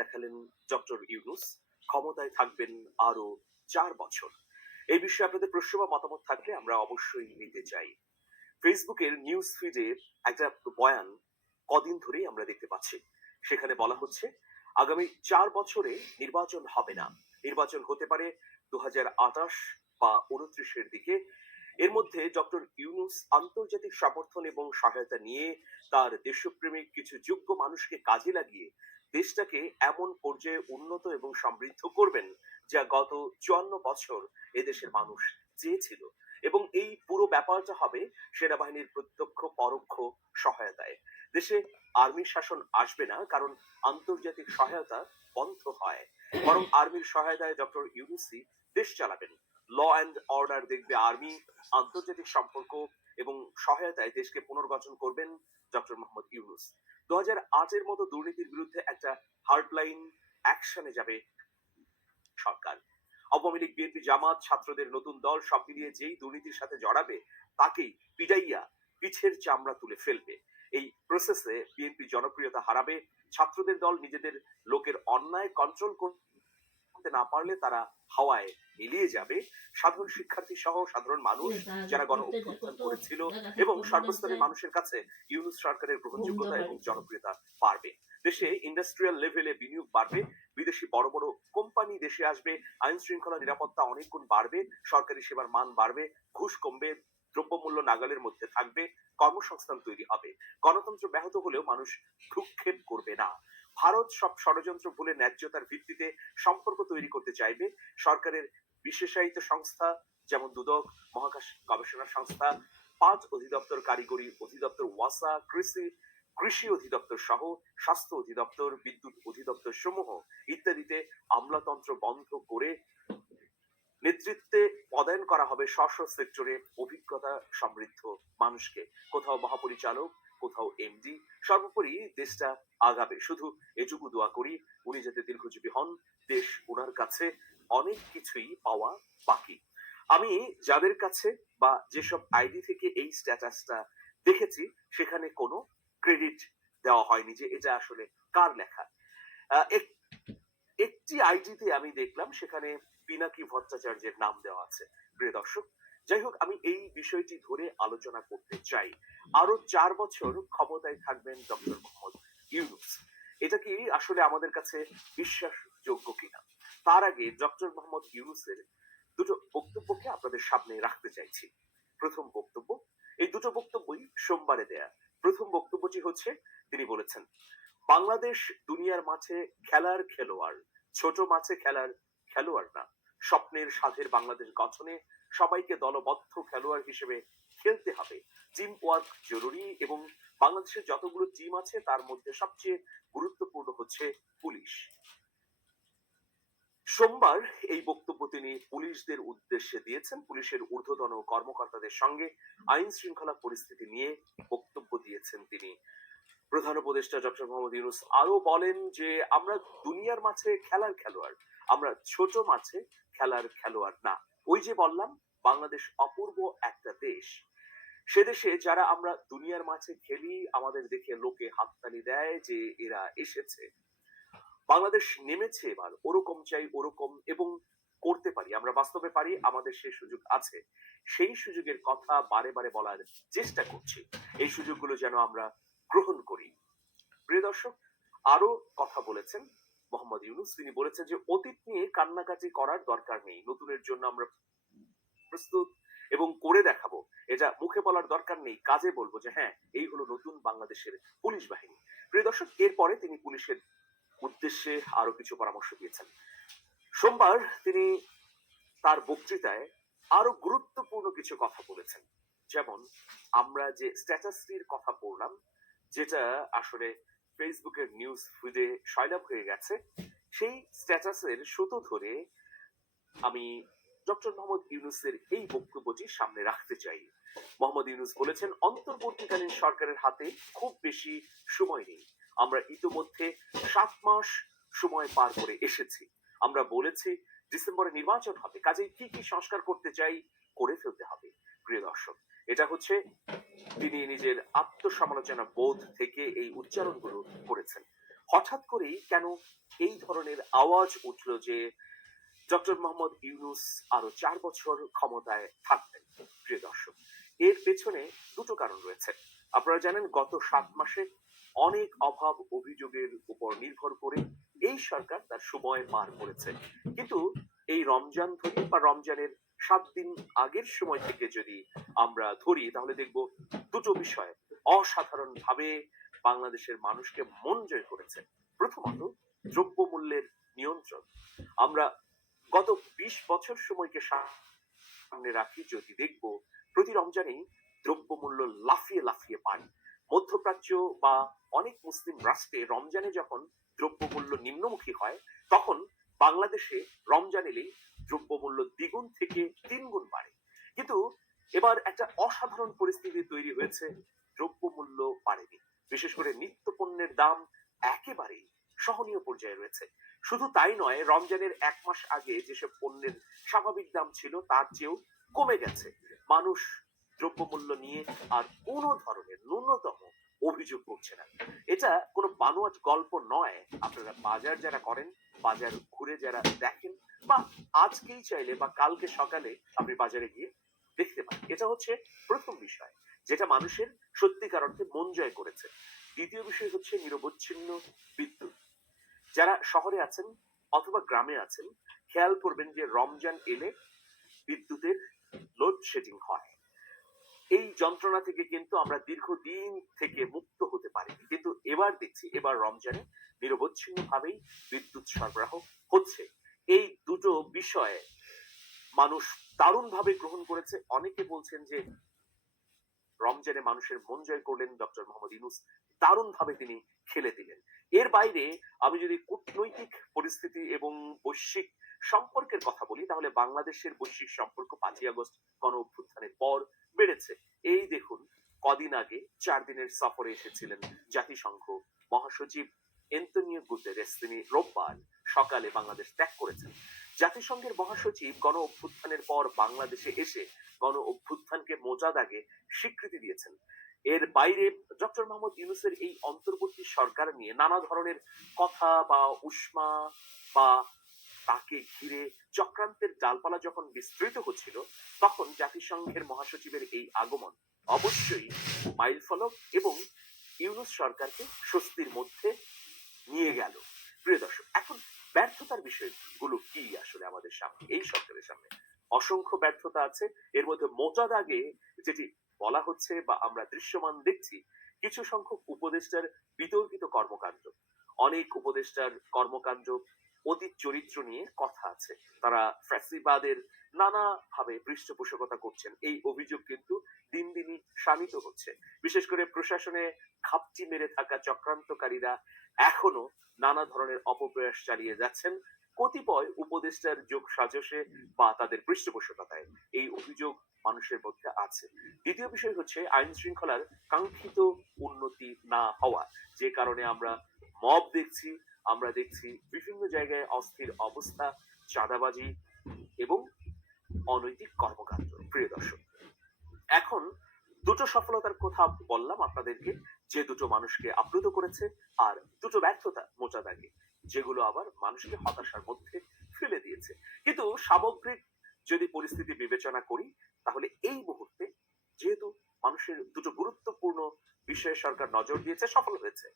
দেখালেন ডক্টর ইউনূস। ক্ষমতায় থাকবেন আরো ৪ বছর। এই বিষয়ে আপনাদের প্রশ্ন বা মতামত থাকলে আমরা অবশ্যই নিতে চাই। ফেসবুকের নিউজ ফিডে একটা বয়ান কদিন ধরেই আমরা দেখতে পাচ্ছি। সেখানে বলা হচ্ছে আগামী ৪ বছরে নির্বাচন হবে না। নির্বাচন হতে পারে ২০২৮ বা ২৯ এর দিকে। এর মধ্যে ডক্টর ইউনূস আন্তর্জাতিক সমর্থন এবং সহায়তা নিয়ে তার দেশপ্রেমিক কিছু যোগ্য মানুষকে কাজে লাগিয়ে দেশটাকে এমন পর্যায়ে উন্নত এবং সমৃদ্ধ করবেন যা গত ৫৪ বছর এদেশের মানুষ চেয়েছিল। এবং এই পুরো ব্যাপারটা হবে সেনাবাহিনীর প্রত্যক্ষ পরোক্ষ সহায়তায়। দেশে আর্মির শাসন আসবে না, কারণ আন্তর্জাতিক সহায়তা বন্ধ হয়। বরং আর্মির সহায়তায় ডক্টর ইউনূসই দেশ চালাবেন। ল অ্যান্ড অর্ডার দেখবে আর্মি, আন্তর্জাতিক সম্পর্ক এবং সহায়তায় দেশকে পুনর্গঠন করবেন ডক্টর মোহাম্মদ ইউনূস। ২০০৮-এর মতো দুর্নীতির বিরুদ্ধে একটা হার্ডলাইন অ্যাকশনে যাবে সরকার। আওয়ামী লীগ, বিএনপি, জামাত, ছাত্রদের নতুন দল সব মিলিয়ে যেই দুর্নীতির সাথে জড়াবে তাকেই পিটাইয়া পিছের চামড়া তুলে ফেলবে। এই প্রসেসে বিএনপি জনপ্রিয়তা হারাবে। ছাত্রদের দল নিজেদের লোকের অন্যায় কন্ট্রোল করতে না পারলে তারা হাওয়ায় মিলিয়ে যাবে। সাধারণ শিক্ষার্থী সহ সাধারণ মানুষ যারা গণ অভ্যুত্থান করেছিল এবং সর্বস্তরের মানুষের কাছে ইউনূস সরকারের গ্রহণযোগ্যতা এবং জনপ্রিয়তা বাড়বে। দেশে ইন্ডাস্ট্রিয়াল লেভেলে বিনিয়োগ বাড়বে, বিদেশি বড় বড় কোম্পানি দেশে আসবে, আইন শৃঙ্খলা নিরাপত্তা অনেক গুণ বাড়বে, সরকারি সেবার মান বাড়বে, ঘুষ কমবে, দ্রব্যমূল্য নাগালের মধ্যে থাকবে, কর্মসংস্থান তৈরি হবে। গণতন্ত্র ব্যাহত হলেও মানুষ ভ্রুক্ষেপ করবে না। ভারত সব ষড়যন্ত্র ভুলে ন্যায্যতার ভিত্তিতে সম্পর্ক তৈরি করতে চাইবে। সরকারের বিশেষায়িত সংস্থা যেমন দুদক, মহাকাশ গবেষণা সংস্থা, ৫ অধিদপ্তর, কারিগরি অধিদপ্তর, ওয়াসা, কৃষি অধিদপ্তর সহ স্বাস্থ্য অধিদপ্তর, বিদ্যুৎ অধিদপ্তর সমূহ ইত্যাদিতে আমলাতন্ত্র বন্ধ করে নেতৃত্বে পদায়ন করা হবে স্ব সেক্টরে অভিজ্ঞতা সমৃদ্ধ মানুষকে। কোথাও মহাপরিচালক, কোথাও এমডি। সর্বোপরি দেশটা আগাবে। শুধু এটুকু দোয়া করি উনি যাতে দীর্ঘজীবী হন। দেশ ওনার কাছে অনেক কিছুই পাওয়া বাকি। আমি যাদের কাছে বা যেসব আইডি থেকে এই স্ট্যাটাসটা দেখেছি সেখানে কোনো ক্রেডিট দেওয়া হয়নি যে এটা আসলে কার লেখা। একটি আইডিতে আমি দেখলাম সেখানে পিনাকি ভট্টাচার্যের নাম দেওয়া আছে। প্রিয় দর্শক, যাই হোক, আমি এই বিষয়টি ধরে আলোচনা করতে চাই। আরো ৪ বছর ক্ষমতায় থাকবেন ডক্টর মোহাম্মদ ইউনূস। এটা কি আসলে আমাদের কাছে বিশ্বাসযোগ্য কিনা? তার আগে ডক্টর মোহাম্মদ ইউনূসের দুটো বক্তব্যকে আপনাদের সামনে রাখতে চাইছি। প্রথম বক্তব্য, এই দুটো বক্তব্যই সোমবারে দেয়া। প্রথম বক্তব্যটি হচ্ছে, তিনি বলেছেন বাংলাদেশ দুনিয়ার মাঝে খেলার খেলোয়াড়, ছোট মাছে খেলার খেলোয়াড় না। স্বপ্নের সাধের বাংলাদেশ গঠনে সবাইকে দলবদ্ধ খেলোয়াড় হিসেবে খেলতে হবে। টিম ওয়ার্ক জরুরি এবং বাংলাদেশের যতগুলো টিম আছে তার মধ্যে সবচেয়ে গুরুত্বপূর্ণ হচ্ছে পুলিশ। সোমবার এই বক্তব্য তিনি পুলিশদের উদ্দেশ্যে দিয়েছেন। পুলিশের ঊর্ধ্বতন কর্মকর্তাদের সঙ্গে আইন শৃঙ্খলা পরিস্থিতি নিয়ে বক্তব্য দিয়েছেন তিনি। প্রধান উপদেষ্টা ডক্টর মোহাম্মদ ইউনূস আরো বলেন যে আমরা দুনিয়ার মাঝে খেলার খেলোয়াড়, আমরা ছোট মাছে খেলার খেলোয়াড় না। ওই যে বললাম বাংলাদেশ অপূর্ব একটা দেশ, সে দেশে যারা আমরা দুনিয়ার মাঝে খেলি আমাদের দেখে লোকে হাততালি দেয় যে এরা এসেছে। বাংলাদেশ নেমেছে এবার, ওরকম চাই ওরকম, এবং করতে পারি, আমরা বাস্তবে পারি, আমাদের সেই সুযোগ আছে। সেই সুযোগের কথা বারে বারে বলার চেষ্টা করছি। এই সুযোগগুলো যেন আমরা গ্রহণ করি। প্রিয় দর্শক, আরো কথা বলেছেন মোহাম্মদ ইউনূস। তিনি বলেছেন যে অতীত নিয়ে কান্নাকাটি করার দরকার নেই, নতুনের জন্য আমরা প্রস্তুত এবং করে দেখাবো। এটা মুখে বলার দরকার নেই, কাজে বলবো যে হ্যাঁ এই হলো নতুন বাংলাদেশের পুলিশ বাহিনী। প্রিয় দর্শক, এরপরে তিনি পুলিশের উদ্দেশ্যে আরো কিছু পরামর্শ দিয়েছেন। সোমবার তিনি তার বক্তৃতায় আরো গুরুত্বপূর্ণ কিছু কথা বলেছেন। যেমন আমরা যে স্ট্যাটাসটির কথা পড়লাম, যেটা আসলে ফেসবুকের নিউজ ফিডে সয়লাভ হয়ে গেছে, সেই স্ট্যাটাসের সুতো ধরে আমি ডক্টর মোহাম্মদ ইউনূসের এই বক্তব্যটি সামনে রাখতে চাই। মোহাম্মদ ইউনূস বলেছেন অন্তর্বর্তীকালীন সরকারের হাতে খুব বেশি সময় নেই। আমরা ইতোমধ্যে 7 মাস সময় পার করে এসেছি। আমরা বলেছি ডিসেম্বরে নির্বাচন হবে, কাজেই কি কি সংস্কার করতে চাই করে ফেলতে হবে। প্রিয় দর্শক, এটা হচ্ছে তিনি নিজের আত্মসমালোচনা বোধ থেকে এই উচ্চারণগুলো করেছেন। হঠাৎ করেই কেন এই ধরনের আওয়াজ উঠল যে ডক্টর মোহাম্মদ ইউনূস আরো 4 বছর ক্ষমতায় থাকবেন? প্রিয় দর্শক, এর পেছনে দুটো কারণ রয়েছে। আপনারা জানেন গত 7 মাসে অনেক অভাব অভিযোগের উপর নির্ভর করে এই সরকার তার সময় পার করেছে। কিন্তু এই রমজান ধরি বা রমজানের 7 দিন আগের সময় থেকে যদি আমরা ধরি তাহলে দেখব দুটো বিষয় অসাধারণভাবে বাংলাদেশের মানুষকে মন জয় করেছে। প্রথমত, দ্রব্যমূল্যের নিয়ন্ত্রণ। আমরা গত 20 বছর সময়কে সামনে রাখি যদি দেখব প্রতি রমজানেই দ্রব্যমূল্য লাফিয়ে লাফিয়ে বাড়ে। মধ্যপ্রাচ্য বা অনেক মুসলিম রাষ্ট্রে রমজানে যখন দ্রব্যমূল্য নিম্নমুখী হয় তখন বাংলাদেশে রমজান এলেই দ্রব্যমূল্য দ্বিগুণ থেকে 3 গুণ বাড়ে। কিন্তু এবার একটা অসাধারণ পরিস্থিতি তৈরি হয়েছে, দ্রব্যমূল্য বাড়েনি। বিশেষ করে নিত্য পণ্যের দাম একেবারেই সহনীয় পর্যায়ে রয়েছে। শুধু তাই নয়, রমজানের 1 মাস আগে যেসব পণ্যের স্বাভাবিক দাম ছিল তার চেয়েও কমে গেছে। মানুষ দ্রব্যমূল্য নিয়ে আর কোনো ধরনের ন্যূনতম অভিযোগ করছে না। এটা কোনো বানোয়াট গল্প নয়। আপনারা বাজার যারা করেন, বাজার ঘুরে যারা দেখেন, বা আজকেই চাইলে বা কালকে সকালে আপনি বাজারে গিয়ে দেখতে পারেন। এটা হচ্ছে প্রথম বিষয় যেটা মানুষের সত্যিকার অর্থে মন জয় করেছে। দ্বিতীয় বিষয় হচ্ছে নিরবচ্ছিন্ন বিদ্যুৎ। যারা শহরে আছেন অথবা গ্রামে আছেন, খেয়াল করবেন যে রমজান এলে বিদ্যুতের লোডশেডিং হয়। এই যন্ত্রণা থেকে কিন্তু আমরা দীর্ঘদিন থেকে মুক্ত হতে পারি, কিন্তু এবার দেখছি এবার রমজানে নিরবচ্ছিন্ন ভাবেই বিদ্যুৎ সরবরাহ হচ্ছে। এই দুটো বিষয়ে মানুষ দারুণ ভাবে গ্রহণ করেছে। অনেকে বলছেন যে রমজানে মানুষের মন জয় করলেন ডক্টর মোহাম্মদ ইউনূস, দারুণ ভাবে তিনি খেলে দিলেন। এর বাইরে আমি যদি কূটনৈতিক পরিস্থিতি এবং বৈশ্বিক সম্পর্কের কথা বলি তাহলে বাংলাদেশের বৈশ্বিক সম্পর্ক 5ই আগস্ট গণ অভ্যুত্থানের পর বেড়েছে। এই দেখুন, কদিন আগে 4 দিনের সফরে এসেছিলেন জাতিসংঘ মহাসচিব এন্তোনিও গুতেরেস। তিনি রোববার সকালে বাংলাদেশ ত্যাগ করেছেন। জাতিসংঘের মহাসচিব গণ অভ্যুত্থানের পর বাংলাদেশে এসে গণ অভ্যুত্থানকে মোজা দাগে স্বীকৃতি দিয়েছেন। এর বাইরে ডক্টর মোহাম্মদ ইউনূসের এই অন্তর্বর্তী সরকার নিয়ে নানা ধরনের কথা বা উষ্মা বা তাকে ঘিরে চক্রান্তের ডালপালা যখন বিস্তৃত হচ্ছিল তখন জাতিসংঘের মহাসচিবের এই আগমন অবশ্যই মাইলফলক এবং ইউনূস সরকারকে স্বস্তির মধ্যে নিয়ে গেল। প্রিয় দর্শক, এখন ব্যর্থতার বিষয়গুলো কি আসলে আমাদের সামনে? এই সরকারের সামনে অসংখ্য ব্যর্থতা আছে। এর মধ্যে মোটা দাগে যেটি বলা হচ্ছে বা আমরা দৃশ্যমান দেখছি, কিছু সংখ্যক উপদেষ্টার বিতর্কিত কর্মকাণ্ড। অনেক উপদেষ্টার কর্মকাণ্ড অতীত চরিত্র নিয়ে কথা আছে। তারা ফ্যাসিবাদের নানা ভাবে পৃষ্ঠপোষকতা করছেন, এই অভিযোগ কিন্তু দিন দিনই শানিত হচ্ছে। বিশেষ করে প্রশাসনে ঘাপটি মেরে থাকা চক্রান্তকারীরা এখনো নানা ধরনের অপপ্রয়াস চালিয়ে যাচ্ছেন কতিপয় উপদেষ্টার যোগ সাজসে বা তাদের পৃষ্ঠপোষকতায়। এই অভিযোগ মানুষের মধ্যে আছে। দ্বিতীয় বিষয় হচ্ছে আইন শৃঙ্খলার কাঙ্ক্ষিত উন্নতি না হওয়া, যে কারণে আমরা মব দেখছি, আমরা দেখছি বিভিন্ন জায়গায় অস্থির অবস্থা, চাঁদাবাজি এবং অনৈতিক কর্মকাণ্ড। প্রিয় দর্শক, এখন দুটো সফলতার কথা বললাম আপনাদেরকে, যে দুটো মানুষকে আপ্লুত করেছে, আর দুটো ব্যর্থতা মোটা দাগে যেগুলো আবার মানুষকে হতাশার মধ্যে ফেলে দিয়েছে। কিন্তু সামগ্রিক যদি পরিস্থিতি বিবেচনা করি তাহলে এই মুহূর্তে যেহেতু মানুষের দুটো গুরুত্বপূর্ণ বিষয়ে সরকার নজর দিয়েছে, সফল হয়েছে।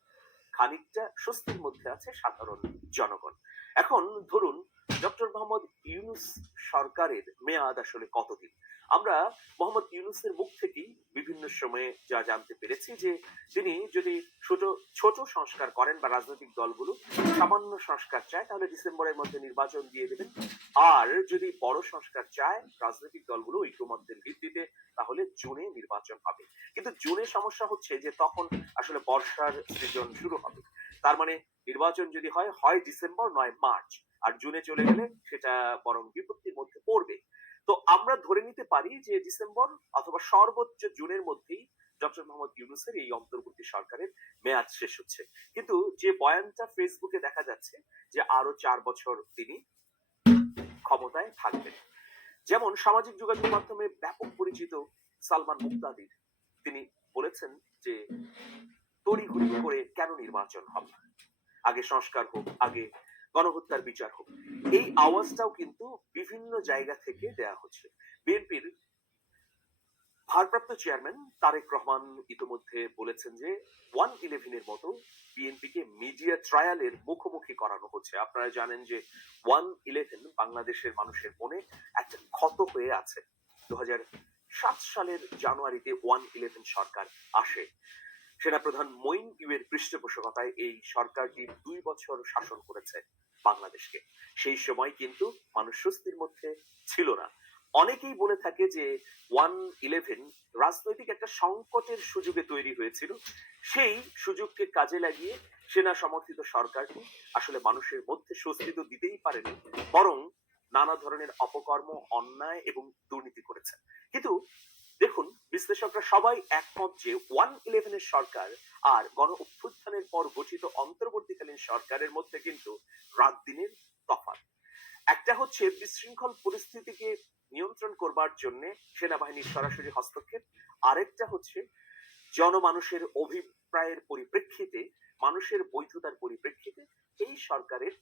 খানিকটা স্বস্তির মধ্যে আছে সাধারণ জনগণ। এখন ধরুন ডক্টর মোহাম্মদ ইউনূস সরকারের মেয়াদ আসলে কতদিন? আমরা মোহাম্মদ ইউনূসের মুখ থেকেই বিভিন্ন সময়ে যা জানতে পেরেছি যে তিনি যদি ছোট ছোট সংস্কার করেন বা রাজনৈতিক দলগুলো সামান্য সংস্কার চায় তাহলে ডিসেম্বরের মধ্যে নির্বাচন দিয়ে দেবেন, আর যদি বড় সংস্কার চায় রাজনৈতিক দলগুলো ঐক্যমত্যের ভিত্তিতে তাহলে জুনে নির্বাচন হবে। কিন্তু জুনে সমস্যা হচ্ছে যে তখন আসলে বর্ষার সিজন শুরু হবে। তার মানে নির্বাচন যদি হয় হয় ডিসেম্বর নয় মার্চ, আর জুনে চলে গেলে সেটা বরং বিপত্তির মধ্যে পড়বে। তো আমরা ধরে নিতে পারি যে ডিসেম্বর অথবা সর্বোচ্চ জুনের মধ্যেই ডক্টর মোহাম্মদ ইউনূসের এই অন্তর্বর্তী সরকারের মেয়াদ শেষ হচ্ছে। কিন্তু যে বয়ানটা ফেসবুকে দেখা যাচ্ছে যে আরো 4 বছর তিনি ক্ষমতায় থাকবেন। যেমন সামাজিক যোগাযোগ মাধ্যমে ব্যাপক পরিচিত সালমান মুক্তাদির, তিনি বলেছেন যে তড়িঘড়ি করে কেন নির্বাচন হবে, আগে সংস্কার হোক, আগে গণহত্যার বিচার হোক। এই আওয়াজটাও কিন্তু বিভিন্ন জায়গা থেকে দেয়া হচ্ছে। বিএনপির ভারপ্রাপ্ত চেয়ারম্যান তারেক রহমান ইতিমধ্যে বলেছেন যে 111 এর মতো বিএনপিকে মিডিয়া ট্রায়ালের মুখোমুখি করানো হচ্ছে। আপনারা জানেন যে 111 বাংলাদেশের মানুষের মনে একটা ক্ষত হয়ে আছে। 2007 সালের জানুয়ারিতে 111 সরকার আসে। সেনাপ্রধান মঈন ইউর পৃষ্ঠপোষকতায় এই সরকারটি 2 বছর শাসন করেছে বাংলাদেশকে। সেই সময় কিন্তু মানুষ স্বস্তির মধ্যে ছিল না। অনেকেই বলে থাকে যে 111 রাজনৈতিক একটা সংকটের সুযোগে তৈরি হয়েছিল। সেই সুযোগকে কাজে লাগিয়ে সেনা সমর্থিত সরকারটি আসলে মানুষের মধ্যে স্বস্তি তো দিতেই পারেনি, বরং নানা ধরনের অপকর্ম, অন্যায় এবং দুর্নীতি করেছে। কিন্তু দেখুন, বিশ্লেষকরা সবাই একমত যে 111 এর সরকার আর গণ অভ্যুত্থানের পর গঠিত অন্তর্বর্তীকালীন সরকারের মধ্যে কিন্তু রাত দিনের তফাৎ। একটা হচ্ছে বিশৃঙ্খল পরিস্থিতিকে নিয়ন্ত্রণ করবার জন্য সেনাবাহিনীর সরাসরি হস্তক্ষেপ, আরেকটা হচ্ছে জনমানুষের অভিপ্রায়ের পরিপ্রেক্ষিতে, মানুষের বৈধতার পরিপ্রেক্ষিতে এই সরকারের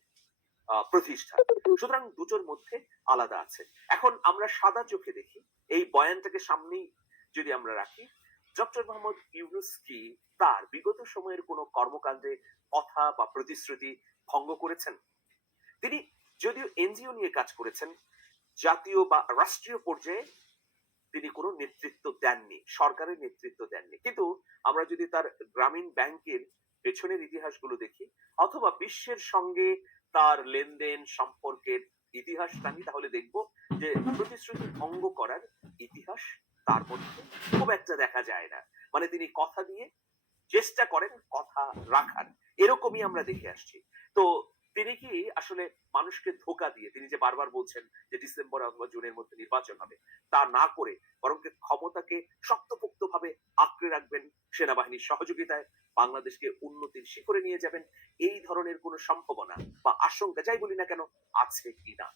প্রতিষ্ঠা। সুতরাং দুটোর মধ্যে আলাদা আছে। এখন আমরা সাদা চোখে দেখি, এই বয়ানটাকে সামনেই যদি আমরা রাখি, ডক্টর মোহাম্মদ ইউনূস কি তার বিগত সময়ের কোনো কর্মকাণ্ডে কথা বা প্রতিশ্রুতি ভঙ্গ করেছেন? তিনি যদিও এনজিও নিয়ে কাজ করেছেন, জাতীয় বা রাষ্ট্রীয় পর্যায়ে তিনি কোনো নেতৃত্ব দেননি, সরকারের নেতৃত্ব দেননি। কিন্তু আমরা যদি তার গ্রামীণ ব্যাংকের পেছনের ইতিহাসগুলো দেখি, অথবা বিশ্বের সঙ্গে তার লেনদেন সম্পর্কের ইতিহাস টানি, তাহলে দেখব যে প্রতিশ্রুতি ভঙ্গ করার ইতিহাস তার মধ্যে খুব একটা দেখা যায় না। মানে তিনি কথা দিয়ে চেষ্টা করেন কথা রাখার, এরকমই আমরা দেখে আসছি। তো তিনি কি আসলে মানুষকে ধোকা দিয়ে, তিনি যে বারবার বলছেন যে ডিসেম্বর অথবা জুনের মধ্যে নির্বাচন হবে, তা না করে বরং ক্ষমতাকে শক্তপোক্ত ভাবে আঁকড়ে রাখবেন, সেনাবাহিনীর সহযোগিতায় বাংলাদেশকে উন্নতির শিখরে নিয়ে যাবেন, এই ধরনের কোন সম্ভাবনা বা আশঙ্কা, যাই বলি না কেন, আছে কিনা?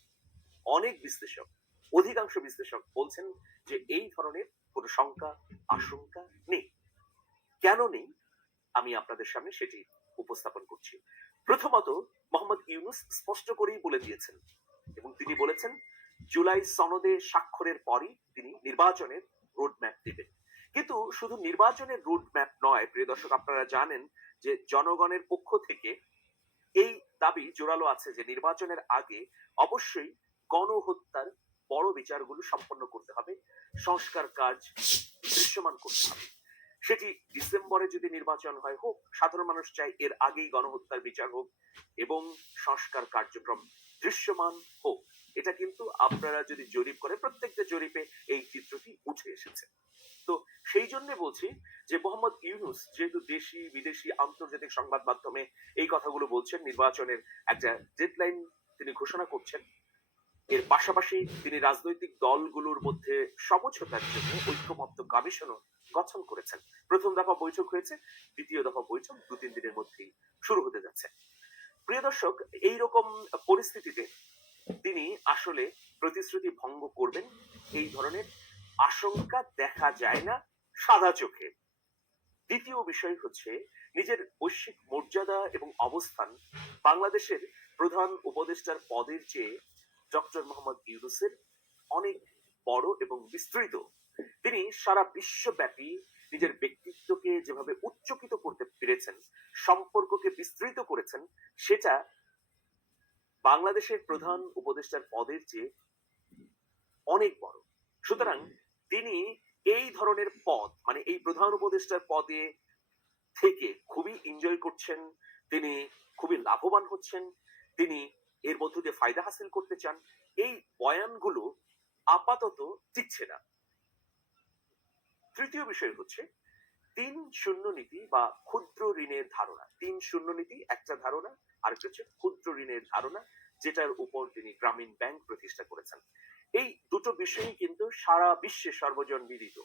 অনেক বিশ্লেষক, অধিকাংশ বিশ্লেষক বলছেন যে এই ধরনের কোন শঙ্কা, আশঙ্কা নেই। কেন নেই, আমি আপনাদের সামনে সেটি উপস্থাপন করছি। প্রথমত, মোহাম্মদ ইউনূস স্পষ্ট করেই বলে দিয়েছেন, এবং তিনি বলেছেন জুলাই সনদে স্বাক্ষরের পরই তিনি নির্বাচনের রোডম্যাপ দিবেন। কিন্তু শুধু নির্বাচনের রোডম্যাপ নয়, প্রিয় দর্শক, আপনারা জানেন যে জনগণের পক্ষ থেকে এই দাবি জোরালো আছে যে নির্বাচনের আগে অবশ্যই গণহত্যার বড় বিচারগুলো সম্পন্ন করতে হবে, সংস্কার কাজ দৃশ্যমান করতে হবে। সেটি ডিসেম্বরে যদি নির্বাচন হয় হোক, সাধারণ মানুষ চাই এর আগেই গণহত্যার বিচার হোক এবং সংস্কার কার্যক্রম দৃশ্যমান হোক। এটা কিন্তু আপনারা যদি জরিপ করেন, প্রত্যেকটা জরিপে এই চিত্রটি উঠে এসেছে। তো সেই জন্য বলছি যে মোহাম্মদ ইউনূস যেহেতু দেশি বিদেশি আন্তর্জাতিক সংবাদ মাধ্যমে এই কথাগুলো বলছেন, নির্বাচনের একটা ডেডলাইন তিনি ঘোষণা করছেন, এর পাশাপাশি তিনি রাজনৈতিক দলগুলোর মধ্যে সমঝোতার জন্য ঐক্যমত্য কমিশনও গঠন করেছেন। প্রথম দফা বৈঠক হয়েছে, দ্বিতীয় দফা বৈঠক 2-3 দিনের মধ্যেই শুরু হতে যাচ্ছে। প্রিয় দর্শক, এইরকম পরিস্থিতিতে তিনি আসলে প্রতিশ্রুতি ভঙ্গ করবেন এই ধরনের আশঙ্কা দেখা যায় না সাদা চোখে। দ্বিতীয় বিষয় হচ্ছে নিজের বৈশ্বিক মর্যাদা এবং অবস্থান বাংলাদেশের প্রধান উপদেষ্টার পদের চেয়ে ডক্টর মোহাম্মদ ইউনূসের অনেক বড় এবং বিস্তৃত। তিনি সারা বিশ্বব্যাপী নিজের ব্যক্তিত্বকে যেভাবে উচ্চকিত করতে পেরেছেন, সম্পর্ককে বিস্তৃত করেছেন, সেটা বাংলাদেশের প্রধান উপদেষ্টার পদের চেয়ে অনেক বড়। সুতরাং তিনি এই ধরনের পদ, মানে এই প্রধান উপদেষ্টার পদে থেকে খুবই এনজয় করছেন, তিনি খুবই লাভবান হচ্ছেন, তিনি এর মধ্য দিয়ে ফায়দা হাসিল করতে চান, এই বয়ানগুলো আপাতত টিকছে না। তৃতীয় বিষয় হচ্ছে 3-0 নীতি বা ক্ষুদ্র ঋণের ধারণা। 3-0 নীতি একটা ধারণা, আরেকটা হচ্ছে ক্ষুদ্র ঋণের ধারণা, যেটার উপর তিনি গ্রামীণ ব্যাংক প্রতিষ্ঠা করেছেন। এই দুটো বিষয়ই কিন্তু সারা বিশ্বে সর্বজন বিদিত।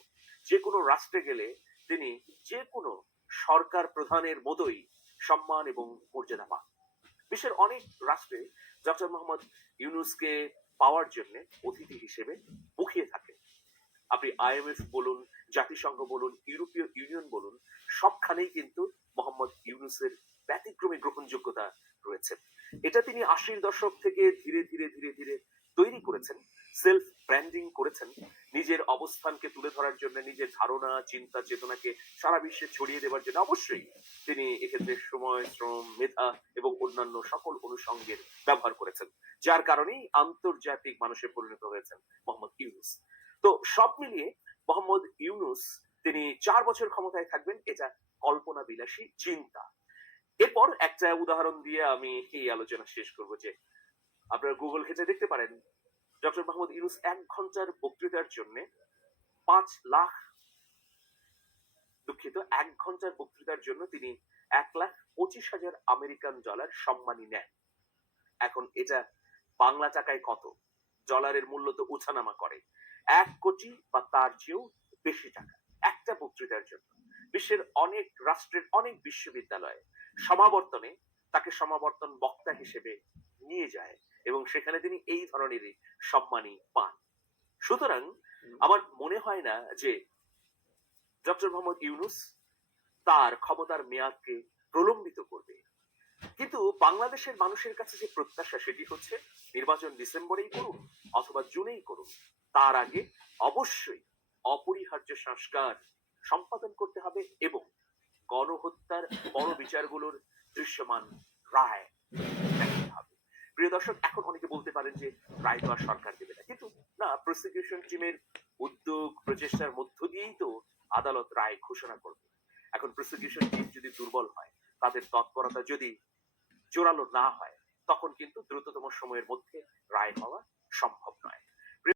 যে কোনো রাষ্ট্রে গেলে তিনি যে কোনো সরকার প্রধানের মতোই সম্মান এবং মর্যাদা পান। বিশ্বের অনেক রাষ্ট্রে ডক্টর মোহাম্মদ ইউনূসকে পাওয়ার জন্য অতিথি হিসেবে মুখিয়ে থাকে। আপনি আইএমএফ বলুন, জাতিসংঘ বলুন, ইউরোপীয় ইউনিয়ন বলুন, সবখানেই কিন্তু মোহাম্মদ ইউনূসের ব্যতিক্রমী গ্রহণযোগ্যতা রয়েছে। এটা তিনি ৮০-র দশক থেকে ধীরে ধীরে ধীরে ধীরে তৈরি করেছেন, সেলফ ব্র্যান্ডিং করেছেন, নিজের অবস্থানকে তুলে ধরার জন্য, নিজের ধারণা, চিন্তা, চেতনাকে সারা বিশ্বে ছড়িয়ে দেওয়ার জন্য অবশ্যই তিনি এক্ষেত্রে সময়, শ্রম, মেধা এবং অন্যান্য সকল অনুষঙ্গের ব্যবহার করেছেন, যার কারণেই আন্তর্জাতিক মানুষে পরিণত হয়েছেন মোহাম্মদ ইউনুস। তো সব মিলিয়ে মোহাম্মদ ইউনুস তিনি ৪ বছর ক্ষমতায় থাকবেন, এটা কল্পনা বিলাসী চিন্তা। এরপর একটা উদাহরণ দিয়ে আমি এই আলোচনা শেষ করব যে আপনারা গুগল ঘেঁটে দেখতে পারেন ডক্টর মোহাম্মদ ইউনুস ১ ঘন্টার বক্তৃতার জন্য ৫ লাখ, দুঃখিত, ১ ঘন্টার বক্তৃতার জন্য তিনি ১,২৫,০০০ আমেরিকান ডলার সম্মানী নেন। এখন এটা বাংলা টাকায় কত? ডলারের মূল্য তো উঠানামা করে। ১ কোটি বা তার চেয়েও বেশি টাকা একটা বক্তৃতার জন্য। বিশ্বের অনেক রাষ্ট্রের অনেক বিশ্ববিদ্যালয়ে সমাবর্তনে তাকে সমাবর্তন বক্তা হিসেবে নিয়ে যায় এবং সেখানে তিনি এই ধরনেরই সম্মানী পান। সুতরাং আমার মনে হয় না যে ডক্টর মোহাম্মদ ইউনুস তার ক্ষমতার মেয়াদকে প্রলম্বিত করবে। কিন্তু বাংলাদেশের মানুষের কাছে যে প্রত্যাশা সেটি হচ্ছে নির্বাচন ডিসেম্বরেই করুন অথবা জুনেই করুন, তার আগে অবশ্যই অপরিহার্য সংস্কার সম্পাদন করতে হবে এবং গণহত্যার বড় বিচারগুলোর দৃশ্যমান রায় দেখাতে হবে। প্রিয় দর্শক, এখন অনেকে বলতে পারেন যে রায় তো আর সরকার দেবে না, কিন্তু না, প্রসিকিউশন টিমের উদ্যোগ প্রচেষ্টার মধ্য দিয়েই তো আদালত রায় ঘোষণা করবে। এখন প্রসিকিউশন টিম যদি দুর্বল হয়, তাদের তৎপরতা যদি জোরালো না হয়, তখন কিন্তু দ্রুততম সময়ের মধ্যে রায় হওয়া সম্ভব।